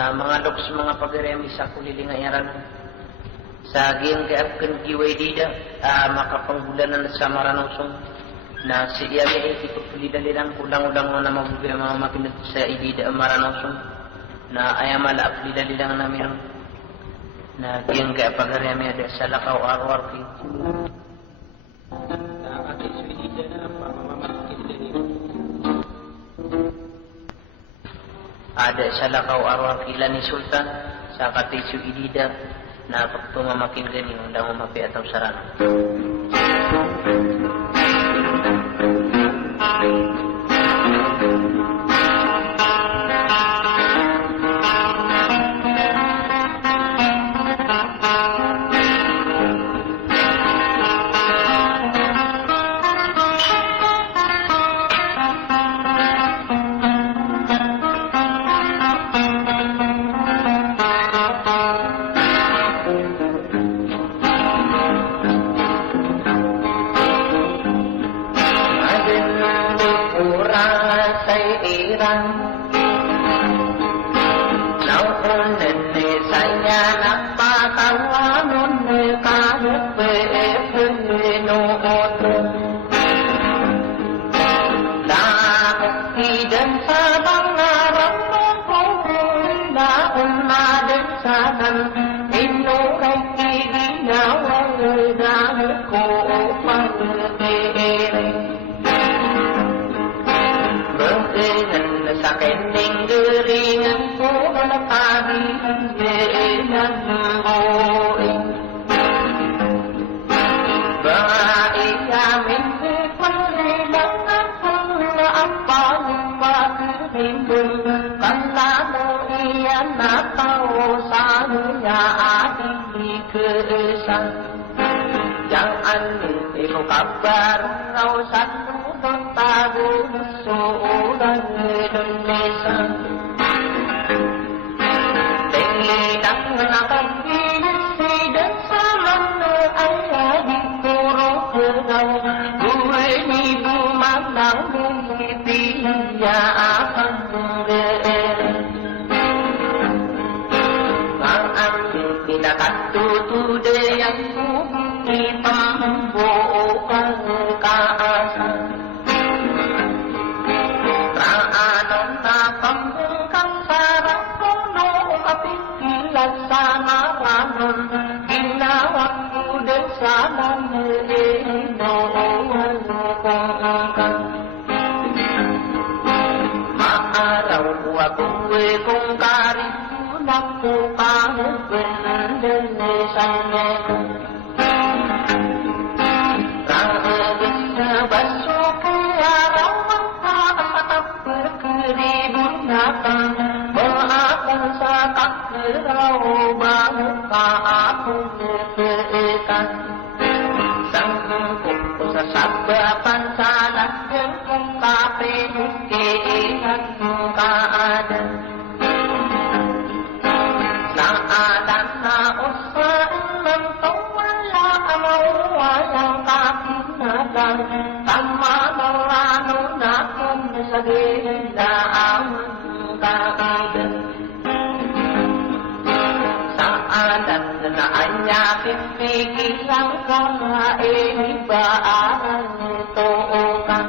Sa mga dok sa mga pagiremi sa kuliling ayaran. Sa aging kaapkan kiway dida, makapanggulanan sa maranusong na si Iyali ito pilidalilang kulang-ulang na mabubi ang mga makinat sa idida maranusong na ayamala pilidalilang namin na aging kaapagiremi ada sa lakaw arwar king. Ada sa lakaw arwar kila ni Sultan sa katisu idida na pagtumamakin gani undang umapi atau sarana. Kabar kau satu tahu seorang Indonesia dengan menakam diri dan salam ayah di puruk kedau gue ibu mandang mimpinya akan mengambil tindakan tutu yang di pembukaan keasaan Ra'anon na pembungkang sarang kono api kilasana ranon ginawang kuda sana merino walukongkan maaraw ako kung karipunak ko kahapin Indonesia Sababan salah yang tapi keingat keadaan Saadan na usahan ng tawala amawa yang kakinagan Tama marano na kung sa gila ang kaadan Saadan na anyakin pigilang kahain ibaan ito kan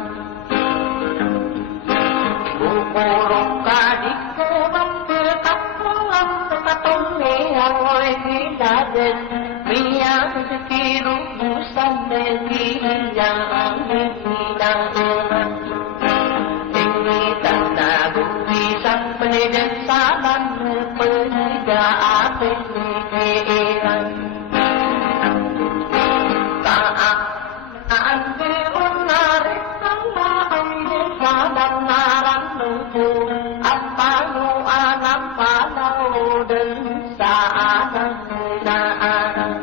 Bukurong ka di ko magpitak lang sa katuniyang o'y hiladen Miyang sa kirubusan nagihiyang ang hininang ulan Tingitan na gumisang pinagsalan Pagdaatin hihiran Kaan biyon na rin ang maangin Sabang naranluto At panuan ang panaudin Sa anang naanan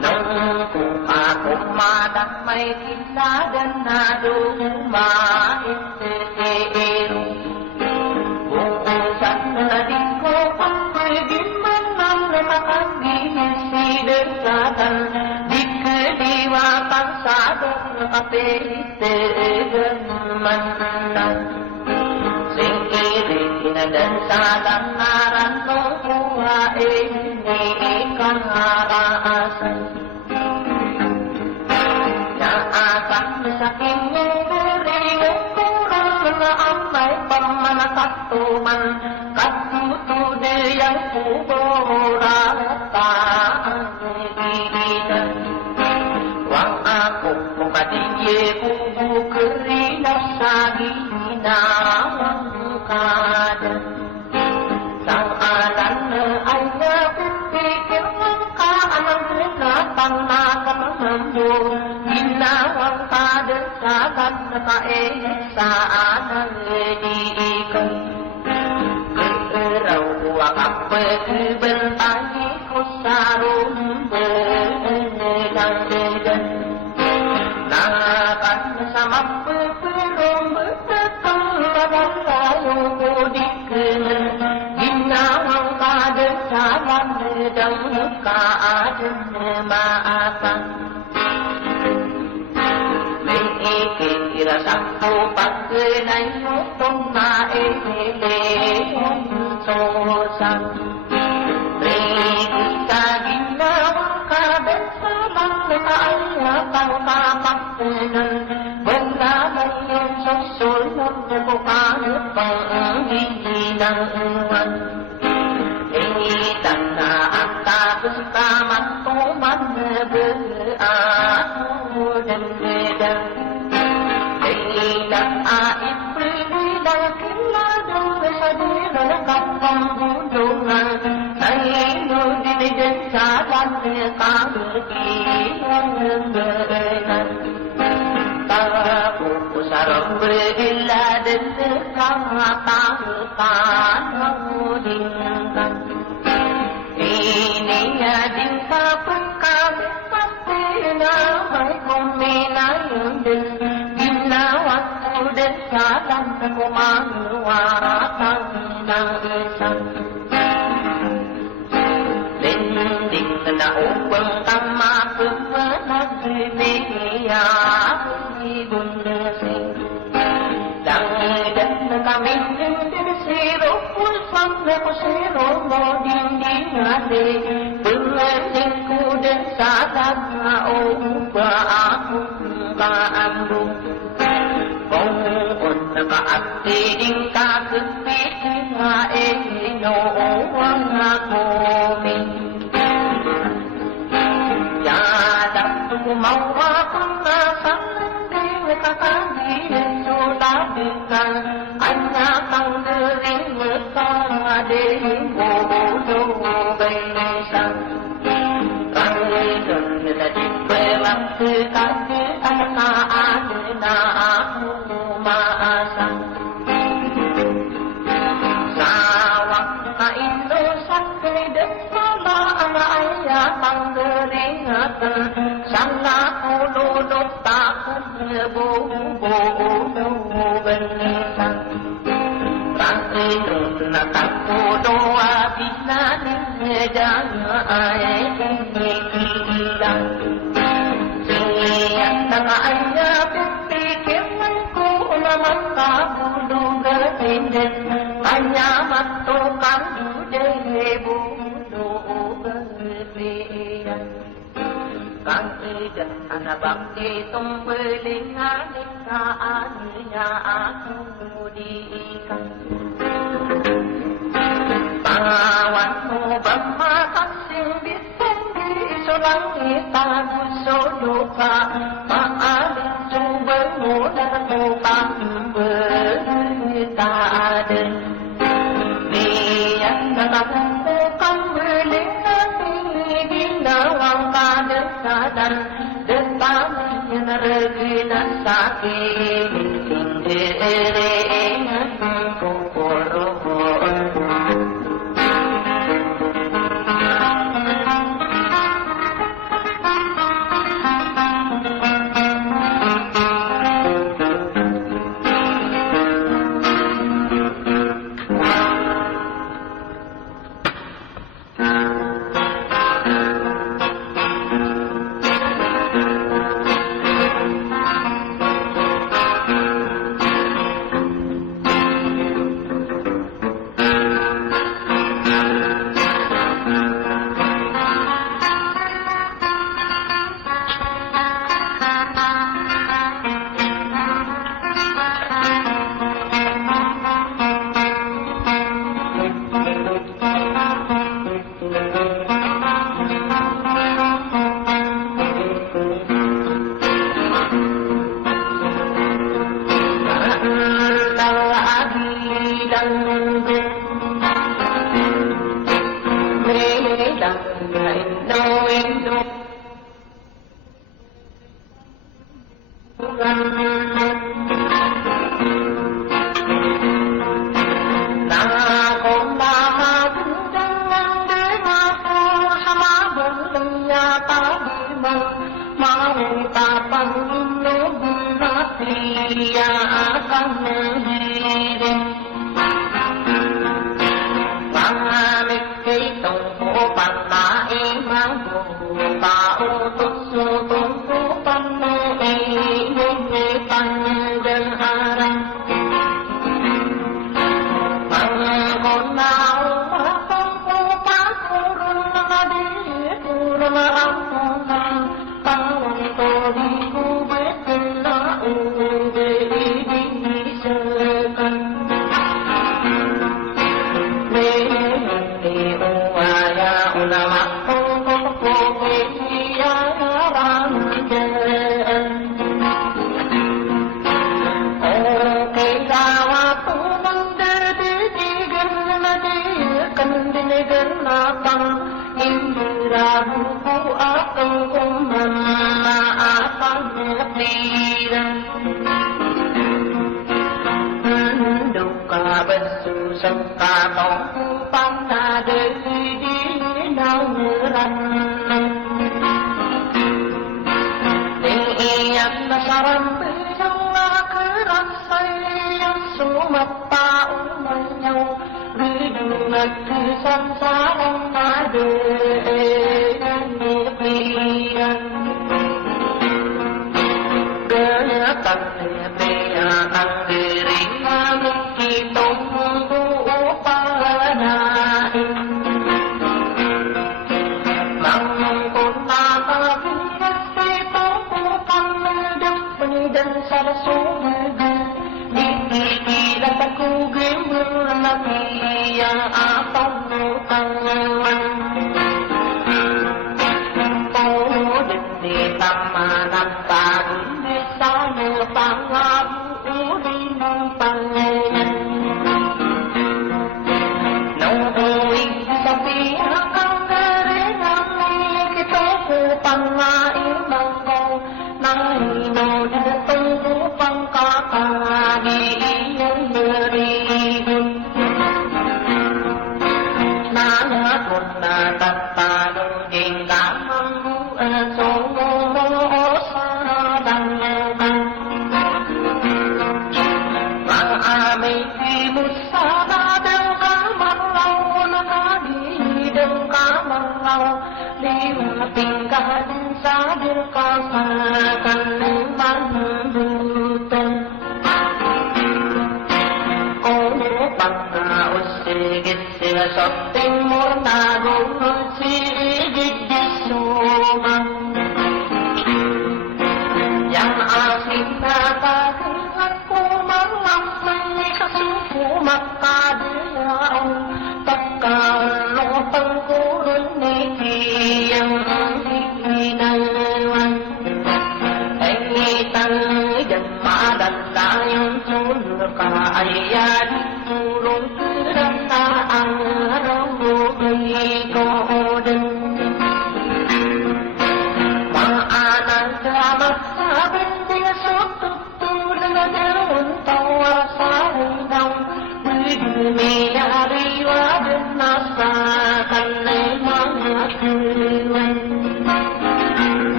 Nung kumakumadang may kinadan Na dumain sisiro Buusan na di ko pang pwedeng manang nakakagihisidan sa tan Di kediwa pagsadong nakapilitegan manang Sing irin na dan sadaran kuwa ini ikan arasan ya akan saking beri kurang amai pemanakatuman katutu yang kubora ta'an wang aku mukadiye kubu kerina sagina wangkadan sang alan ayah pikir wangkaan kenatan nakam sembu ina wangkadan sagan saan diikan kerau wakap bentangi kusarum benang dan nakan sama peperum bertetang dan lalu dikenen ginawang kada salam dan kaaden maafan kira satu pagkenay utong maele sosan Rikita ginawang kabensalang Nakaya pang mamaktunan Wala man yung susunod Na bukanit pang hihinang uwan Itan na ang tapos kaman tuman Beaano dan Ilang ait pribilang kiladang Besadira kapang bulungan Sa'yo dinidin sa Kagilang benan Tapo sa rambila din Kakatahutan Nangudingkan Iniya din kapag kami Patinamay kuminayon din Ginawat ko din sa lang Kumanuwatan ng isang Linding na upang tamakot Nagbibigya Ibunasing Langidan na kami Din siro Pulsang na ko siro Mo dindingate Pulsing ko din sa Tagnaong Paakong kaambong Kung nakaaktiing kakapit na inoong akomin Yadang tumawa kung nasang hindi kakagilin sulabikan Anya kang galing magkading bubulugay nisang Kangilin na di waktu kaki anak na aku maasang Sawang na ito sa kilit Sama ang ayah panggeringatan Sana kulunod takot Bubububuganisang Pangilin na takudoa Binanin Danya ay kinikilang Siyak na aya Pipikiran ko naman kabulugatin Kanya matukan Duday bulugatin Kang idan anabang itong belinganin Kaan niya ako diikan Pangawan mo ba makasing bitin Di isolang itaguso lupa Maalit subang mo na upang beritaden Niyan na nakapukang belinganin Ginawang kadesadan Detamin yan reginan sa akin Hindi eringan kukurubuan mau tapang loob natiyakan hirin panghamit kay tungkupan na imang pautos tungkupan na inumitan dalaran pangkunaw matungkupan kurun na di kurun ang kunang pangkundi kubit na ube ibinisakan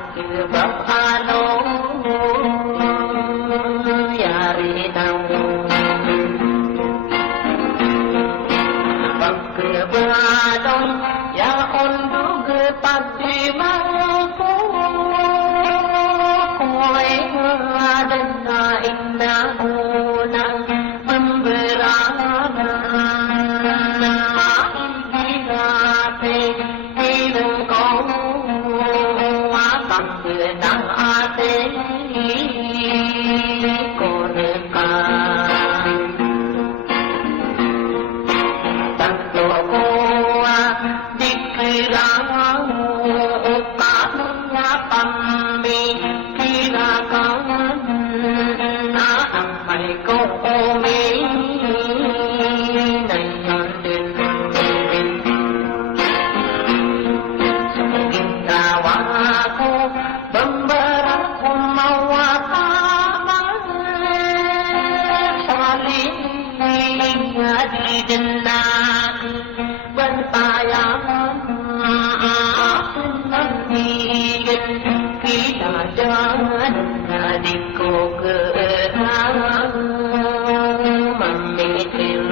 Bapalo yari tau Bagkebadong ya ondug pati mangku Kowe ngadena inna unang memberana Hingate hirung kau Nang ate koreka Tanto koa dikirang ukanya pambi kirakan na amai ko ome nayon din Sungin tawaku Bemberat kumawataman Saling di denak Berpayangan Senangin Kita jangan adikku gerang Memikir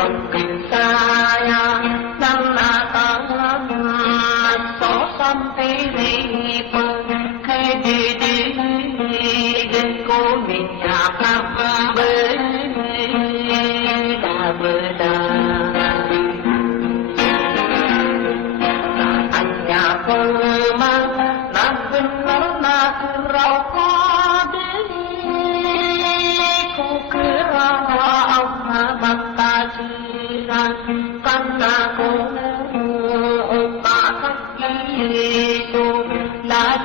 Mungkin saya sampai ripeng kedidih ko minyak beda-beda hanya pemang nak benar nak rokok ku kerana mata jiran karena ku itu la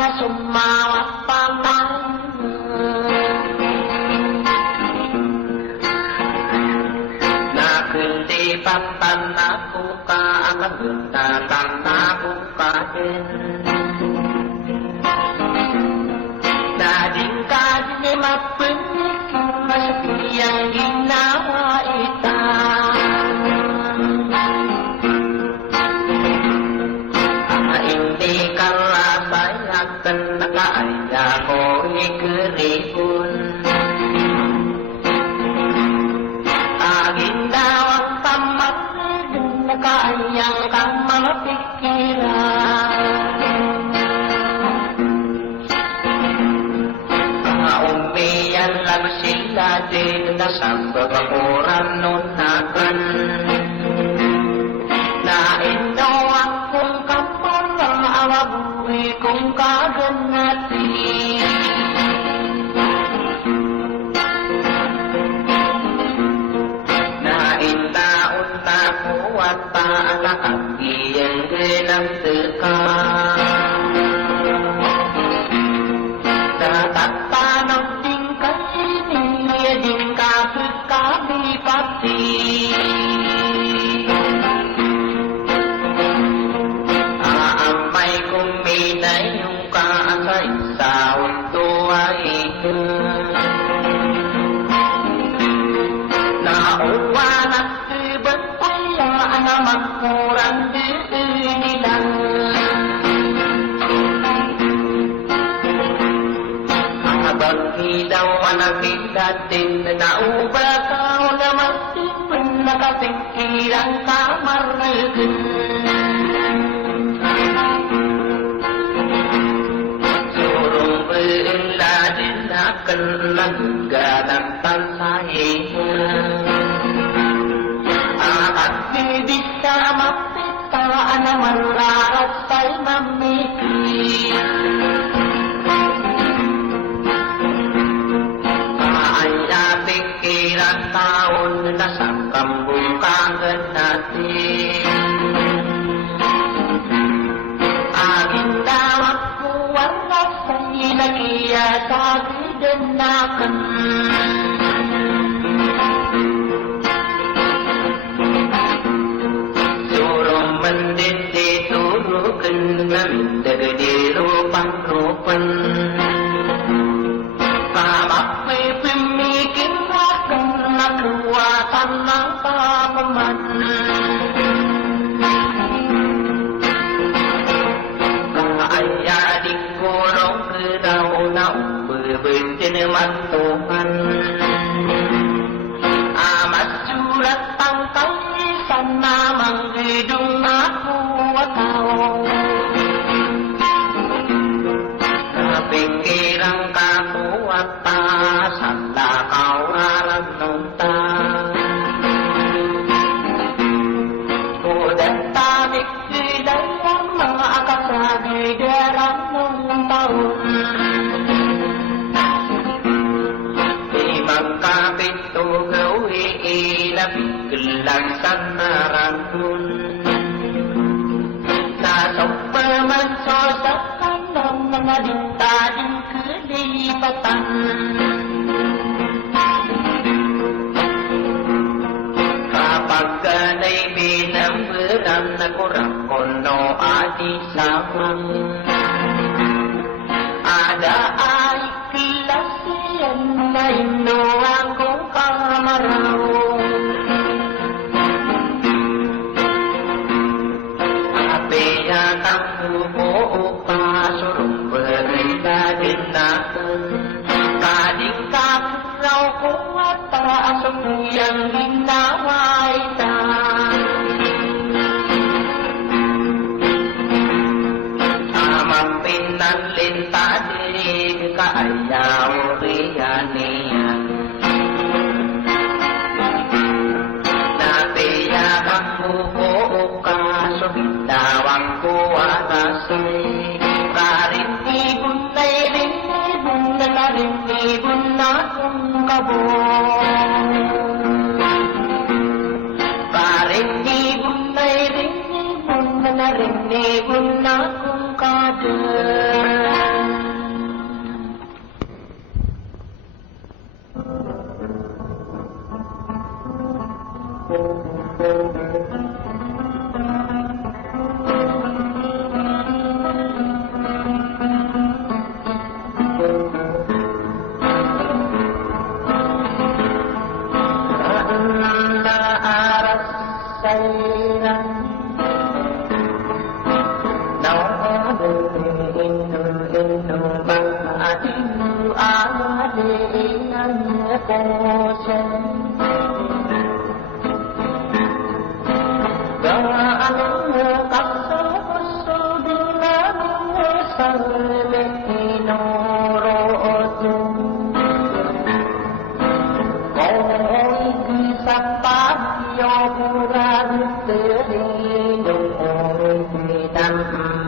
na sumawat pa man. Nakundi patan aku ka akan berdatang aku ka din. Dading ka din mapinig yang ginawa ita. Hindi ka labayakan nakaaya ko ikeripun. Agin daw ang pamatin nakaayang kang mga pikiran. Umiyan lang sila din na sa babakuran nun nakan. Nainawang kong kapalang awabuhi kong kaganati. Naintaon tako at paakakagiyang gelang tekan. Tatanong din kaini, din kapit kami pati. Aamay kong minay yung kaasay sa unto ay nauwa na iba't ayaan na magkurang din nilang. Ilaw anakit dating nauba kao naman timan nakapingkirang kamar nalgin. Surong beila din akan nagganang pansayin. At hindi ka mapitaan naman lahat ay mamikir. Pikiran taon na sa kambukangan natin. Aging dawat ko ang nasa'y nagiya sa gidanakan. Surong mandindi turukan namin dagdilo pangrupan. Kamapay pimikin akan nakuwatan ng papaman. Kaayadik kurong kedaw na berbuntin mantuhan. Amat surat pangkal sana manggidung aku atau. Kapingkirang kakuwata sanda kau arang nunta. Kudan tamik dalam mga akasagi dalam nung taon. Imang kapito gawi ilabig lang sa narangkun. Nasok paman sosakan ng mga dintading kelipatan. Kapag kanay binamberam na kurang kono adi samang. Ada ay kilasiyan na ino akong kamaraw. Apiyatang buo pasurong berita din natin. Kading kapraw ko at taasong yang ginawa ita. Amang pinanlinta din kaayaw riyaniyan. Napiyatang buo kasubitawang ko atasay. Karinibun ay rinibun na narinibun na kong kabon. Karinibun ay rinibun na narinibun na kong kabon.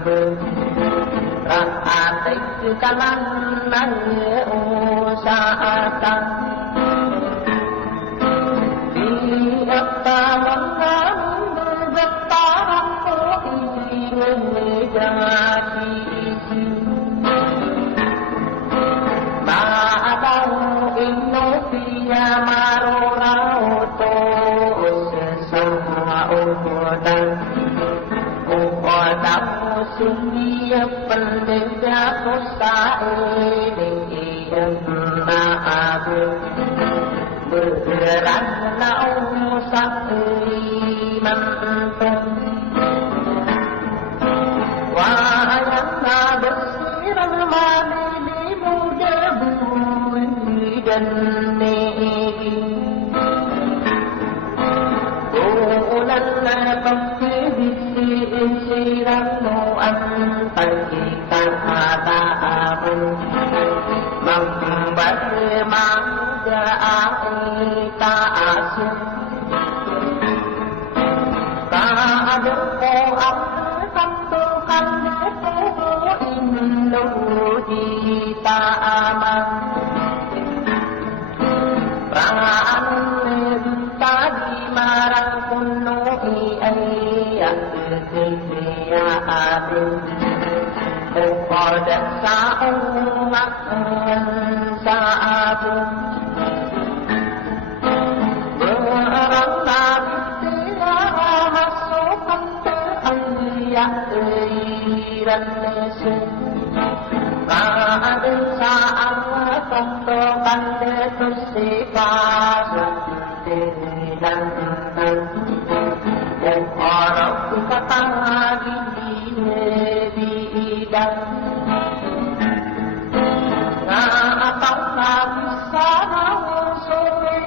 bơ tích kanan nang usaatan di attaman bergetarang ingin jadi maadau innovia marorau to sesama udan udan musuhnya pendeta posai dengan maabu bergerak nau sakri mantung wayana bersiram mani muda bumi dan negi bulan pasti disirang antai kata membuat mangga kita asyik ada koak tentukan tubuh Indonesia aman perang tadi marang kuno ayat ketia adu pada saumak saabu berang nabi tiara masukkan ke ayat iran nese ada saat tentukan itu sifat dan orang kata di dan apakah bisa sore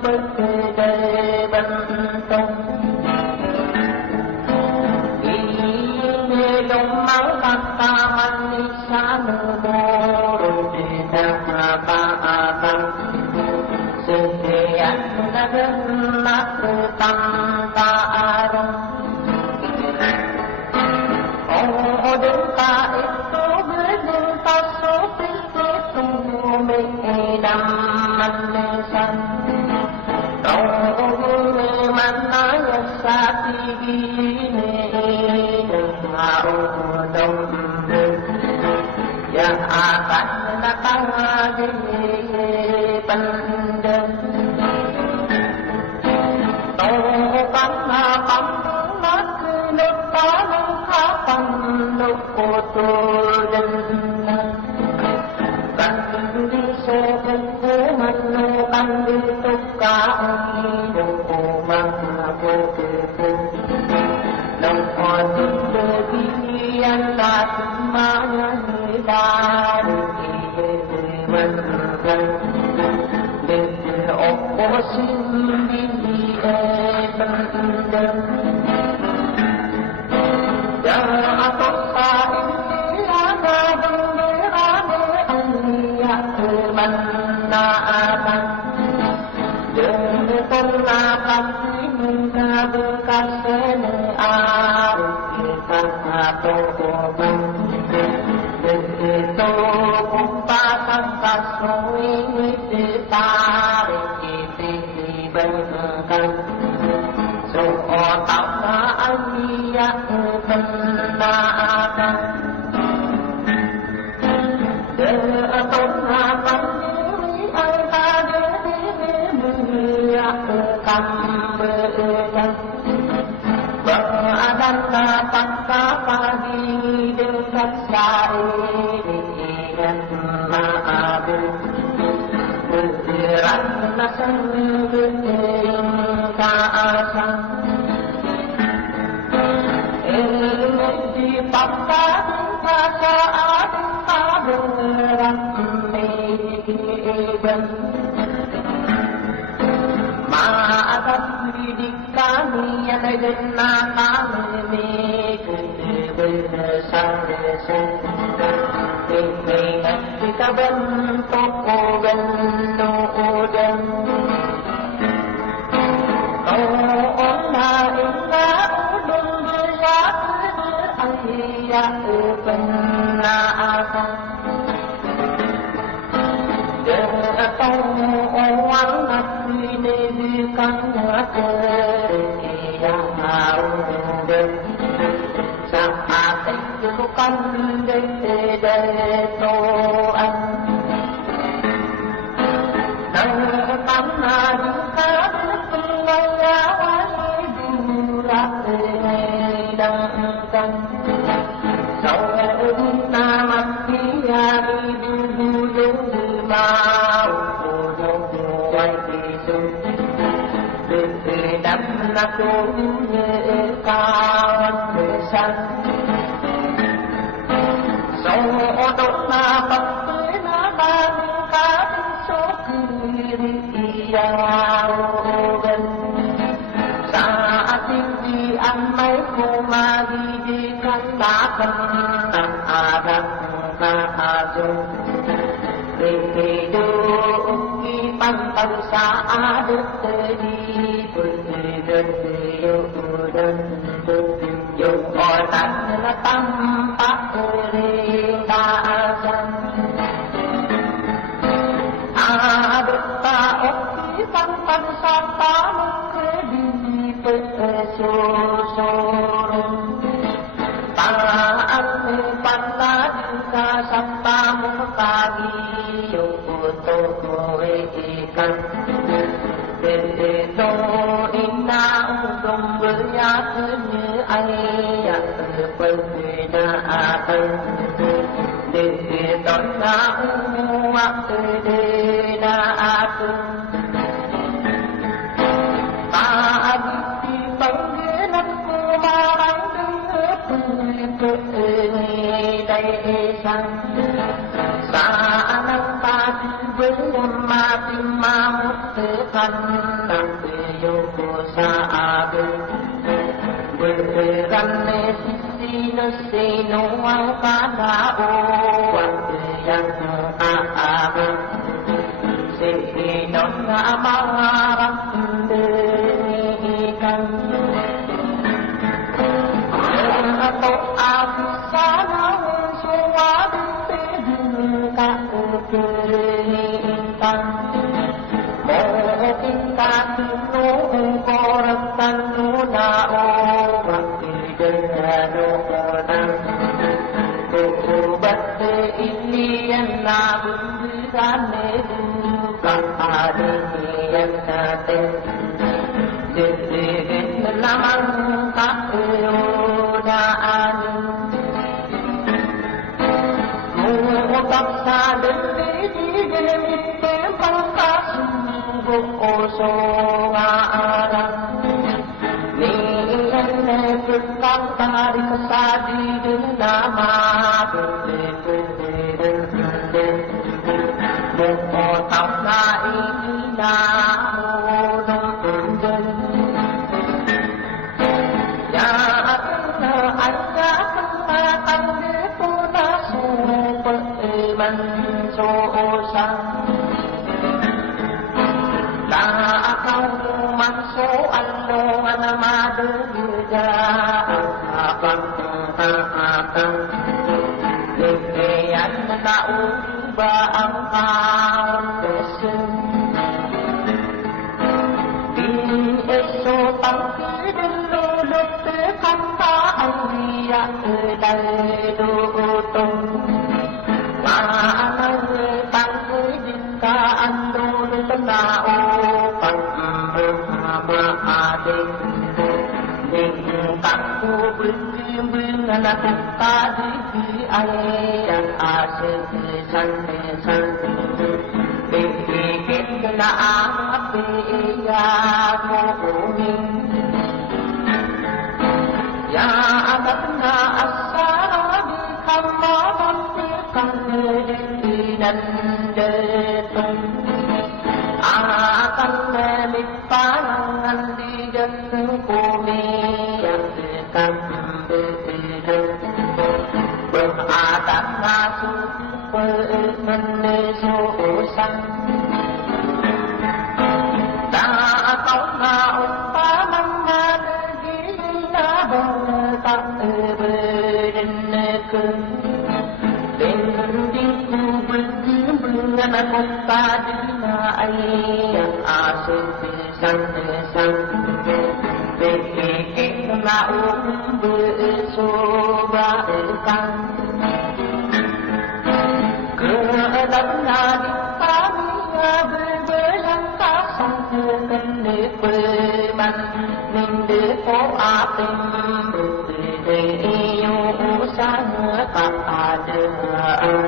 berbeda bentuk ini domang kata manusia menurut apa setiap nak tanpa arung duka itu berjuta sopir itu mengenam manusia tahu mana yang sapi ini mau yang akan datang di pendem tahu apa panduk kotor dan kandi sebuku menukan di tukai rumah koteku dan untuk bagian tak semuanya dari menurut dengan oposi di pendem yang atas saing tiada berani ayat kemanaan dengan nakan hingga bekas senear kita tokoban begitu kumpasan kasui ditarik diberikan seotak ayat kebenaran Deatun diri ada diri akan berjalan Beradan dapat pagi dekat sairi dan maabu bergerak nasan bergerak kaasa dipaksa saat bergerak medan maaf didikan yang dengan kami bersama ingat kita bentuk dan oh Allah inna udun bersatu ya penata Tông oan ngặt nên căng ngắt ya đơn sa tích con để tô anh nang tam na ka ya du ra đăng căng sau na mặt ya du ma quay sung đắm na cô cao xanh sau đó na bắt na ban cá số kỳ gần sa tin đi ăn mấy cô ma đi căn đá căn đăng ca dung để đi băng băng xa được đi đơn dùng gọi tặng là tâm bát đa dân được ta ốc băng băng xa ta lúc đi số ta ăn băng ta ca sắp ta muốn ta đi dùng tô căn để tô na đồng với giá như ai phân na tân để đón na hoặc để na tân ta đi bằng ghế nắp cô ma bánh đây sang sa năng ta với ma tim ma một thế thân nặng vô sa bên răn si no si no ao ca na o yang si no na ma ram de kan to a sa na so wa de ka tan mo tin ta no ko tan no na o bakti de no na tu bat ilian na bundan ne ka adiyan na te de lamang ka na an mo tập sa đến đi để băng ta sung so ara ni ne putang tari kasadi nama de mo tập na ina dong ya anya tăng de puna su man so sang ta kau man so allo anamadu ja apan ta de yan na u ba ang kaon desun di eso tang de lo te kanta alia dai do tong ma anang tang din ka ando na o pang ma ade din tak ku bin na ta di ai yang ase san san de ke na a pe ya mo min ya abatna asara di khamma bante kan di dan de tung akan melipangan di jatuh bumi yang dekat berada masuk menuju sang tak tahu umpamanya negeri tak berdiri qua ở căn cửa đắm na đi ta với lăng cá sông thưa cần để quê bắn mình để phố á tình để yêu xa nữa ta đưa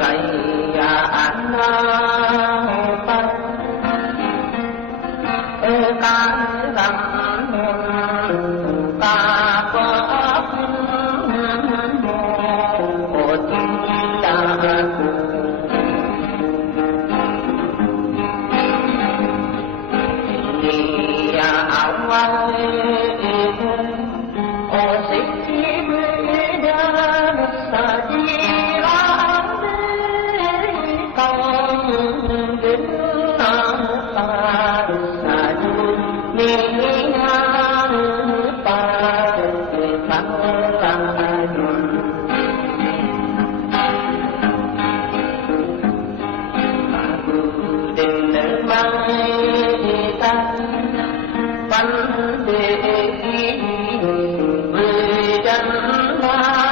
Hãy subscribe cho kênh Ghiền Mì Gõ để không bỏ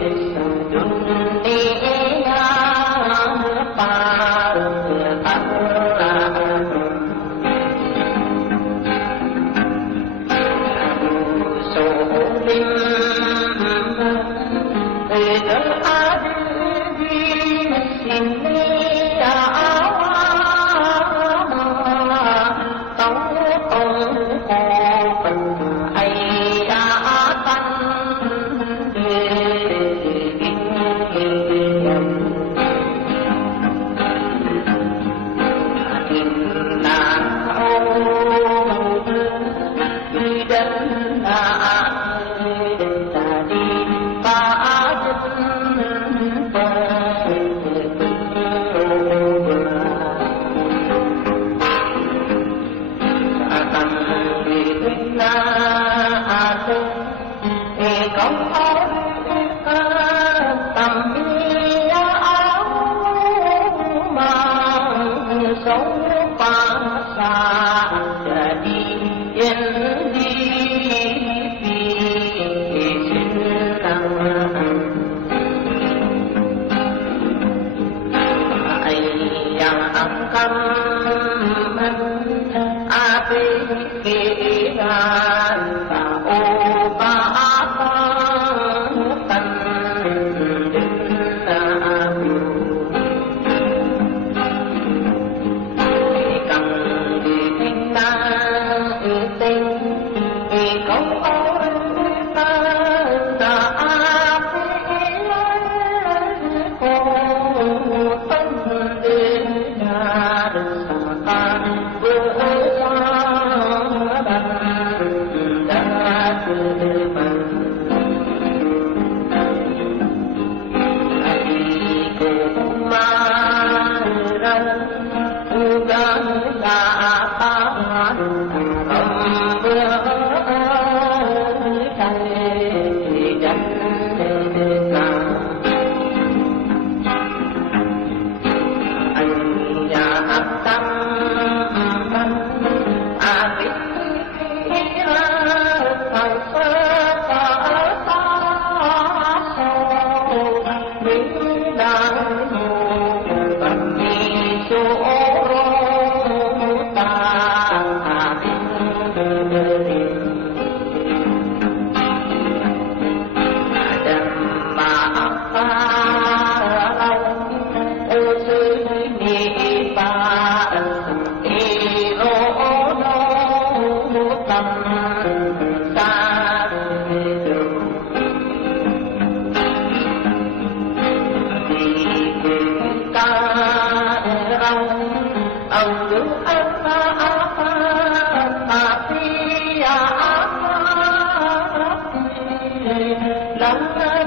lỡ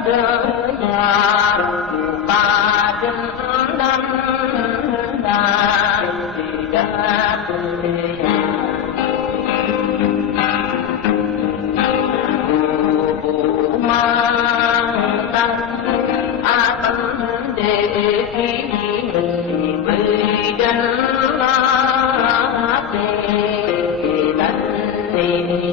đời nhà ta chân đắn đà thì đã vụ mang tăng a tâm để khi mình với dân lá về đất đi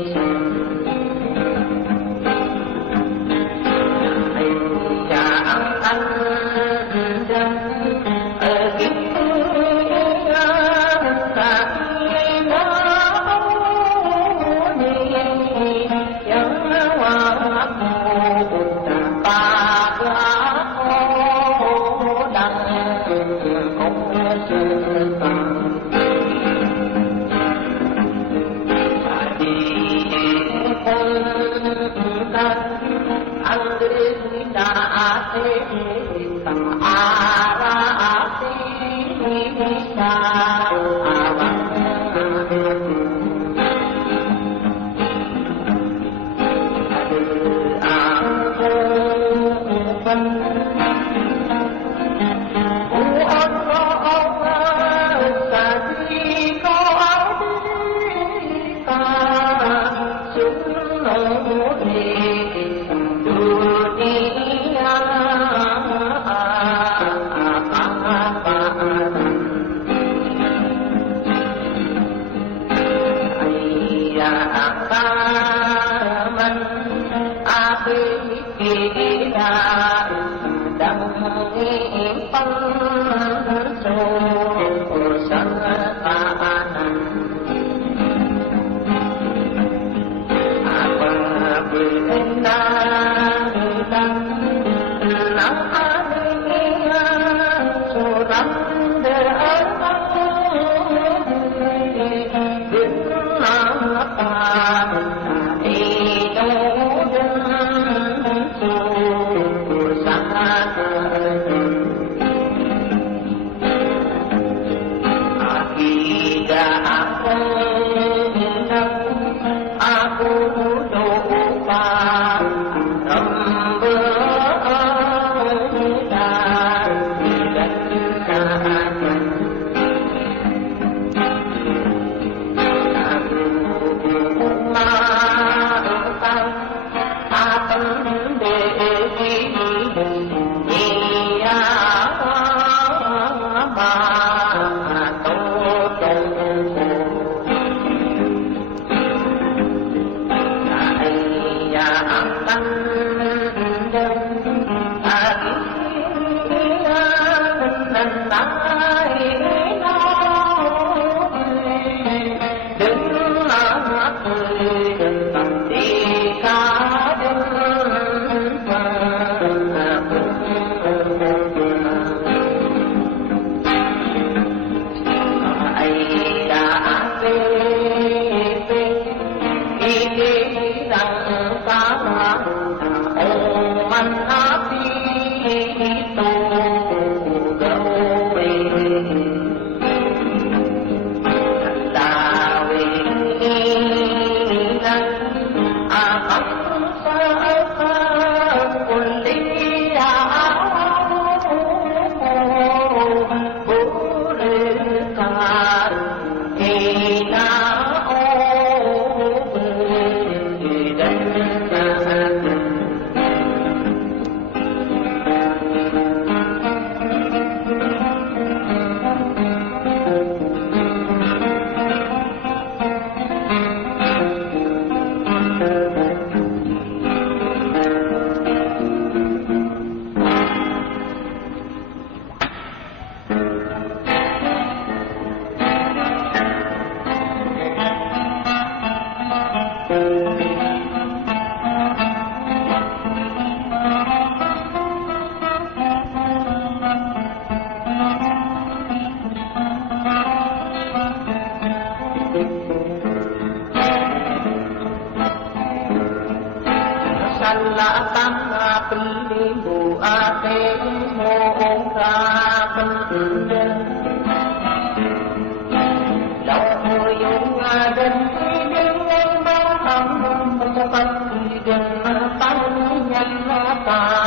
ta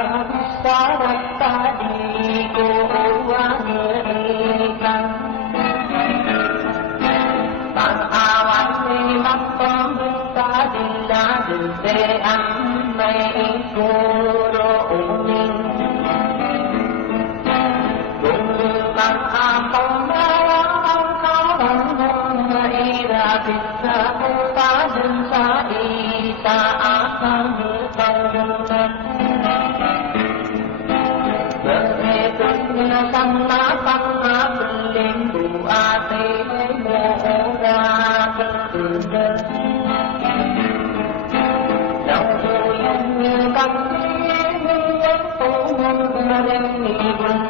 Hãy subscribe cho kênh Ghiền Mì Gõ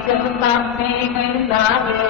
để không bỏ lỡ